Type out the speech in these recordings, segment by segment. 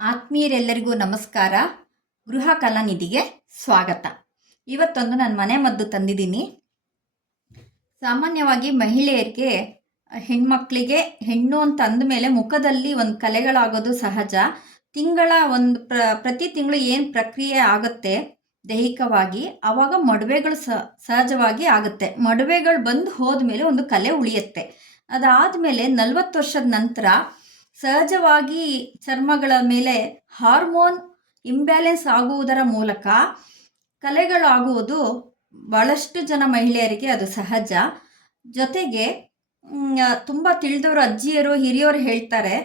ಆತ್ಮೀಯರೆಲ್ಲರಿಗೂ ನಮಸ್ಕಾರ. ಗೃಹ ಕಲಾನಿಧಿಗೆ ಸ್ವಾಗತ. ಇವತ್ತೊಂದು ನಾನು ಮನೆ ಮದ್ದು ತಂದಿದ್ದೀನಿ. ಸಾಮಾನ್ಯವಾಗಿ ಮಹಿಳೆಯರಿಗೆ, ಹೆಣ್ಮಕ್ಳಿಗೆ ಹೆಣ್ಣು ಅಂತ ಅಂದಮೇಲೆ ಮುಖದಲ್ಲಿ ಒಂದು ಕಲೆಗಳಾಗೋದು ಸಹಜ. ತಿಂಗಳ ಒಂದು ಪ್ರ, ಪ್ರತಿ ತಿಂಗಳು ಏನು ಪ್ರಕ್ರಿಯೆ ಆಗುತ್ತೆ ದೈಹಿಕವಾಗಿ ಆವಾಗ ಮಡುವೆಗಳು ಸಹಜವಾಗಿ ಆಗುತ್ತೆ. ಮಡುವೆಗಳು ಬಂದು ಹೋದ್ಮೇಲೆ ಒಂದು ಕಲೆ ಉಳಿಯುತ್ತೆ. ಅದಾದಮೇಲೆ ನಲವತ್ತು ವರ್ಷದ ನಂತರ ಸಹಜವಾಗಿ ಚರ್ಮಗಳ ಮೇಲೆ ಹಾರ್ಮೋನ್ ಇಂಬ್ಯಾಲೆನ್ಸ್ ಆಗುವುದರ ಮೂಲಕ ಕಲೆಗಳಾಗುವುದು ಬಹಳಷ್ಟು ಜನ ಮಹಿಳೆಯರಿಗೆ ಅದು ಸಹಜ. ಜೊತೆಗೆ ತುಂಬ ತಿಳಿದವರು ಅಜ್ಜಿಯರು, ಹಿರಿಯರು ಹೇಳ್ತಾರೆ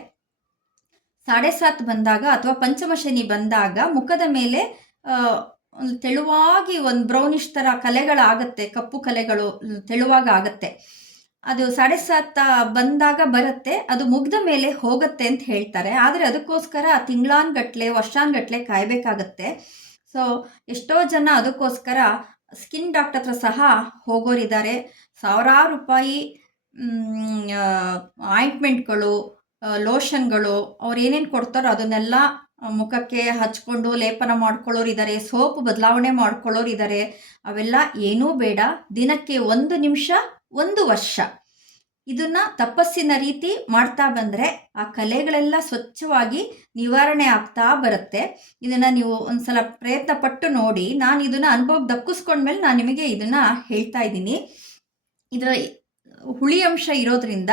ಸಾಡೆ ಸಾತ್ ಬಂದಾಗ ಅಥವಾ ಪಂಚಮ ಶನಿ ಬಂದಾಗ ಮುಖದ ಮೇಲೆ ತೆಳುವಾಗಿ ಒಂದು ಬ್ರೌನಿಶ್ ಥರ ಕಲೆಗಳಾಗತ್ತೆ, ಕಪ್ಪು ಕಲೆಗಳು ತೆಳುವಾಗ ಆಗುತ್ತೆ. ಅದು ಸಾಡೆ ಸಾತ ಬಂದಾಗ ಬರುತ್ತೆ, ಅದು ಮುಗ್ದ ಮೇಲೆ ಹೋಗುತ್ತೆ ಅಂತ ಹೇಳ್ತಾರೆ. ಆದರೆ ಅದಕ್ಕೋಸ್ಕರ ತಿಂಗಳಾನ್ಗಟ್ಲೆ, ವರ್ಷಾನ್ಗಟ್ಲೆ ಕಾಯಬೇಕಾಗತ್ತೆ. ಸೊ ಎಷ್ಟೋ ಜನ ಅದಕ್ಕೋಸ್ಕರ ಸ್ಕಿನ್ ಡಾಕ್ಟರ್ ಹತ್ರ ಸಹ ಹೋಗೋರಿದ್ದಾರೆ. ಸಾವಿರಾರು ರೂಪಾಯಿ ಆಯಿಂಟ್ಮೆಂಟ್ಗಳು ಲೋಷನ್ಗಳು, ಅವ್ರು ಏನೇನು ಕೊಡ್ತಾರೋ ಅದನ್ನೆಲ್ಲ ಮುಖಕ್ಕೆ ಹಚ್ಕೊಂಡು ಲೇಪನ ಮಾಡ್ಕೊಳ್ಳೋರಿದ್ದಾರೆ, ಸೋಪ್ ಬದಲಾವಣೆ ಮಾಡ್ಕೊಳ್ಳೋರಿದ್ದಾರೆ. ಅವೆಲ್ಲ ಏನೂ ಬೇಡ. ದಿನಕ್ಕೆ ಒಂದು ನಿಮಿಷ ಒಂದು ವರ್ಷ. ಇದನ್ನ ತಪಸ್ಸಿನ ರೀತಿ ಮಾಡ್ತಾ ಬಂದರೆ ಆ ಕಲೆಗಳೆಲ್ಲ ಸ್ವಚ್ಛವಾಗಿ ನಿವಾರಣೆ ಆಗ್ತಾ ಬರುತ್ತೆ. ಇದನ್ನು ನೀವು ಒಂದ್ಸಲ ಪ್ರಯತ್ನ ಪಟ್ಟು ನೋಡಿ. ನಾನು ಇದನ್ನು ಅನುಭವ ದಕ್ಕಿಸ್ಕೊಂಡ್ಮೇಲೆ ನಾನು ನಿಮಗೆ ಇದನ್ನು ಹೇಳ್ತಾ ಇದ್ದೀನಿ. ಇದರ ಹುಳಿ ಅಂಶ ಇರೋದ್ರಿಂದ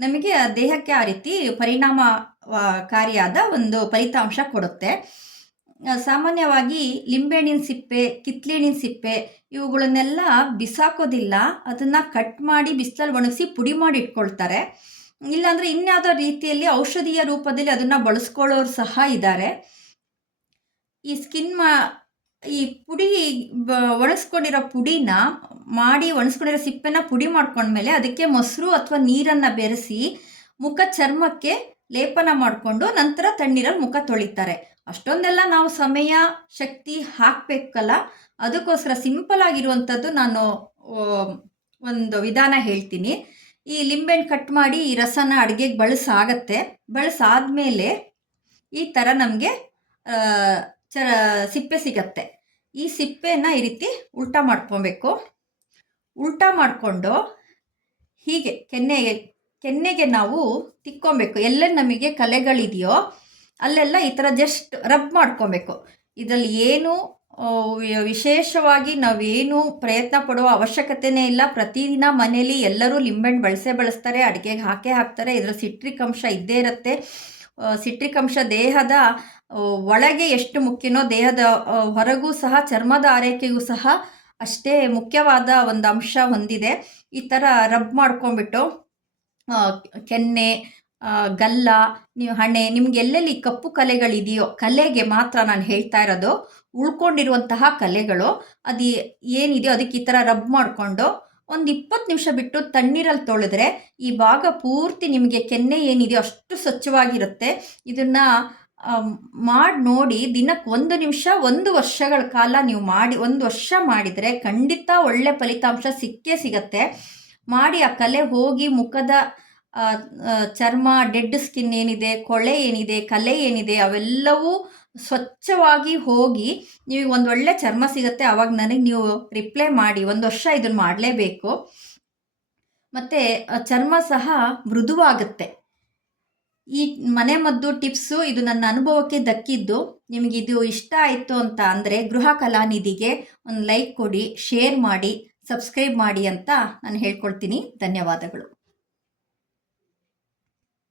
ನಮಗೆ ದೇಹಕ್ಕೆ ಆ ರೀತಿ ಪರಿಣಾಮಕಾರಿಯಾದ ಒಂದು ಫಲಿತಾಂಶ ಕೊಡುತ್ತೆ. ಸಾಮಾನ್ಯವಾಗಿ ಲಿಂಬೆಹಣ್ಣಿನ ಸಿಪ್ಪೆ, ಕಿತ್ಲೆಹಣ್ಣಿನ ಸಿಪ್ಪೆ ಇವುಗಳನ್ನೆಲ್ಲ ಬಿಸಾಕೋದಿಲ್ಲ. ಅದನ್ನು ಕಟ್ ಮಾಡಿ ಬಿಸಿಲಲ್ಲಿ ಒಣಗಿಸಿ ಪುಡಿ ಮಾಡಿ ಇಟ್ಕೊಳ್ತಾರೆ. ಇಲ್ಲಾಂದರೆ ಇನ್ಯಾವುದೋ ರೀತಿಯಲ್ಲಿ ಔಷಧೀಯ ರೂಪದಲ್ಲಿ ಅದನ್ನು ಬಳಸ್ಕೊಳ್ಳೋರು ಸಹ ಇದ್ದಾರೆ. ಈ ಸ್ಕಿನ್ ಮಾ, ಈ ಪುಡಿ ಬ, ಒಣಗಿಸ್ಕೊಂಡಿರೋ ಪುಡಿನ ಮಾಡಿ ಒಣಗಿಸ್ಕೊಂಡಿರೋ ಸಿಪ್ಪೆನ ಪುಡಿ ಮಾಡ್ಕೊಂಡ್ಮೇಲೆ ಅದಕ್ಕೆ ಮೊಸರು ಅಥವಾ ನೀರನ್ನು ಬೆರೆಸಿ ಮುಖ ಚರ್ಮಕ್ಕೆ ಲೇಪನ ಮಾಡಿಕೊಂಡು ನಂತರ ತಣ್ಣೀರಲ್ಲಿ ಮುಖ ತೊಳಿತಾರೆ. ಅಷ್ಟೊಂದೆಲ್ಲ ನಾವು ಸಮಯ, ಶಕ್ತಿ ಹಾಕಬೇಕಲ್ಲ? ಅದಕ್ಕೋಸ್ಕರ ಸಿಂಪಲ್ ಆಗಿರುವಂಥದ್ದು ನಾನು ಒಂದು ವಿಧಾನ ಹೇಳ್ತೀನಿ. ಈ ಲಿಂಬೆಹಣ್ಣು ಕಟ್ ಮಾಡಿ ಈ ರಸನ ಅಡುಗೆಗೆ ಬಳಸಾಗತ್ತೆ. ಬಳಸಾದ್ಮೇಲೆ ಈ ಥರ ನಮಗೆ ಚರ, ಸಿಪ್ಪೆ ಸಿಗತ್ತೆ. ಈ ಸಿಪ್ಪೆನ ಈ ರೀತಿ ಉಲ್ಟಾ ಮಾಡ್ಕೊಬೇಕು. ಉಲ್ಟಾ ಮಾಡಿಕೊಂಡು ಹೀಗೆ ಕೆನ್ನೆಗೆ ಕೆನ್ನೆಗೆ ನಾವು ತಿಕ್ಕೊಬೇಕು. ಎಲ್ಲೇ ನಮಗೆ ಕಲೆಗಳಿದೆಯೋ ಅಲ್ಲೆಲ್ಲ ಈ ಥರ ಜಸ್ಟ್ ರಬ್ ಮಾಡ್ಕೊಬೇಕು. ಇದರಲ್ಲಿ ಏನು ವಿಶೇಷವಾಗಿ ನಾವೇನು ಪ್ರಯತ್ನ ಪಡುವ ಅವಶ್ಯಕತೆಯೇ ಇಲ್ಲ. ಪ್ರತಿದಿನ ಮನೆಯಲ್ಲಿ ಎಲ್ಲರೂ ಲಿಂಬೆಹಣ್ಣು ಬಳಸೇ ಬಳಸ್ತಾರೆ, ಅಡುಗೆಗೆ ಹಾಕೇ ಹಾಕ್ತಾರೆ. ಇದರ ಸಿಟ್ರಿಕ್ ಅಂಶ ಇದ್ದೇ ಇರುತ್ತೆ. ಸಿಟ್ರಿಕ್ ಅಂಶ ದೇಹದ ಒಳಗೆ ಎಷ್ಟು ಮುಖ್ಯನೋ ದೇಹದ ಹೊರಗೂ ಸಹ ಚರ್ಮದ ಆರೈಕೆಗೂ ಸಹ ಅಷ್ಟೇ ಮುಖ್ಯವಾದ ಒಂದು ಅಂಶ ಹೊಂದಿದೆ. ಈ ಥರ ರಬ್ ಮಾಡ್ಕೊಂಬಿಟ್ಟು ಕೆನ್ನೆ ಗಲ್ಲ, ನೀವು ಹಣೆ, ನಿಮ್ಗೆ ಎಲ್ಲೆಲ್ಲಿ ಕಪ್ಪು ಕಲೆಗಳಿದೆಯೋ ಕಲೆಗೆ ಮಾತ್ರ ನಾನು ಹೇಳ್ತಾ ಇರೋದು. ಉಳ್ಕೊಂಡಿರುವಂತಹ ಕಲೆಗಳು, ಅದು ಏನಿದೆಯೋ ಅದಕ್ಕೆ ಈ ಥರ ರಬ್ ಮಾಡಿಕೊಂಡು ಒಂದು ಇಪ್ಪತ್ತು ನಿಮಿಷ ಬಿಟ್ಟು ತಣ್ಣೀರಲ್ಲಿ ತೊಳೆದ್ರೆ ಈ ಭಾಗ ಪೂರ್ತಿ ನಿಮಗೆ ಕೆನ್ನೆ ಏನಿದೆಯೋ ಅಷ್ಟು ಸ್ವಚ್ಛವಾಗಿರುತ್ತೆ. ಇದನ್ನು ಮಾಡಿ ನೋಡಿ ದಿನಕ್ಕೆ ಒಂದು ನಿಮಿಷ, ಒಂದು ವರ್ಷಗಳ ಕಾಲ ನೀವು ಮಾಡಿ, ಒಂದು ವರ್ಷ ಮಾಡಿದರೆ ಖಂಡಿತ ಒಳ್ಳೆ ಫಲಿತಾಂಶ ಸಿಕ್ಕೇ ಸಿಗತ್ತೆ. ಮಾಡಿ ಆ ಕಲೆ ಹೋಗಿ ಮುಖದ ಚರ್ಮ, ಡೆಡ್ ಸ್ಕಿನ್ ಏನಿದೆ, ಕೊಳೆ ಏನಿದೆ, ಕಲೆ ಏನಿದೆ, ಅವೆಲ್ಲವೂ ಸ್ವಚ್ಛವಾಗಿ ಹೋಗಿ ನಿಮಗೆ ಒಂದು ಒಳ್ಳೆ ಚರ್ಮ ಸಿಗುತ್ತೆ. ಆವಾಗ ನನಗೆ ನೀವು ರಿಪ್ಲೈ ಮಾಡಿ, ಒಂದು ವರ್ಷ ಇದನ್ನು ಮಾಡಲೇಬೇಕು. ಮತ್ತು ಚರ್ಮ ಸಹ ಮೃದುವಾಗುತ್ತೆ. ಈ ಮನೆ ಮದ್ದು ಟಿಪ್ಸು ಇದು ನನ್ನ ಅನುಭವಕ್ಕೆ ದಕ್ಕಿದ್ದು. ನಿಮಗಿದು ಇಷ್ಟ ಆಯಿತು ಅಂತ ಅಂದರೆ ಗೃಹ ಕಲಾನಿಧಿಗೆ ಒಂದು ಲೈಕ್ ಕೊಡಿ, ಶೇರ್ ಮಾಡಿ, ಸಬ್ಸ್ಕ್ರೈಬ್ ಮಾಡಿ ಅಂತ ನಾನು ಹೇಳ್ಕೊಳ್ತೀನಿ. ಧನ್ಯವಾದಗಳು.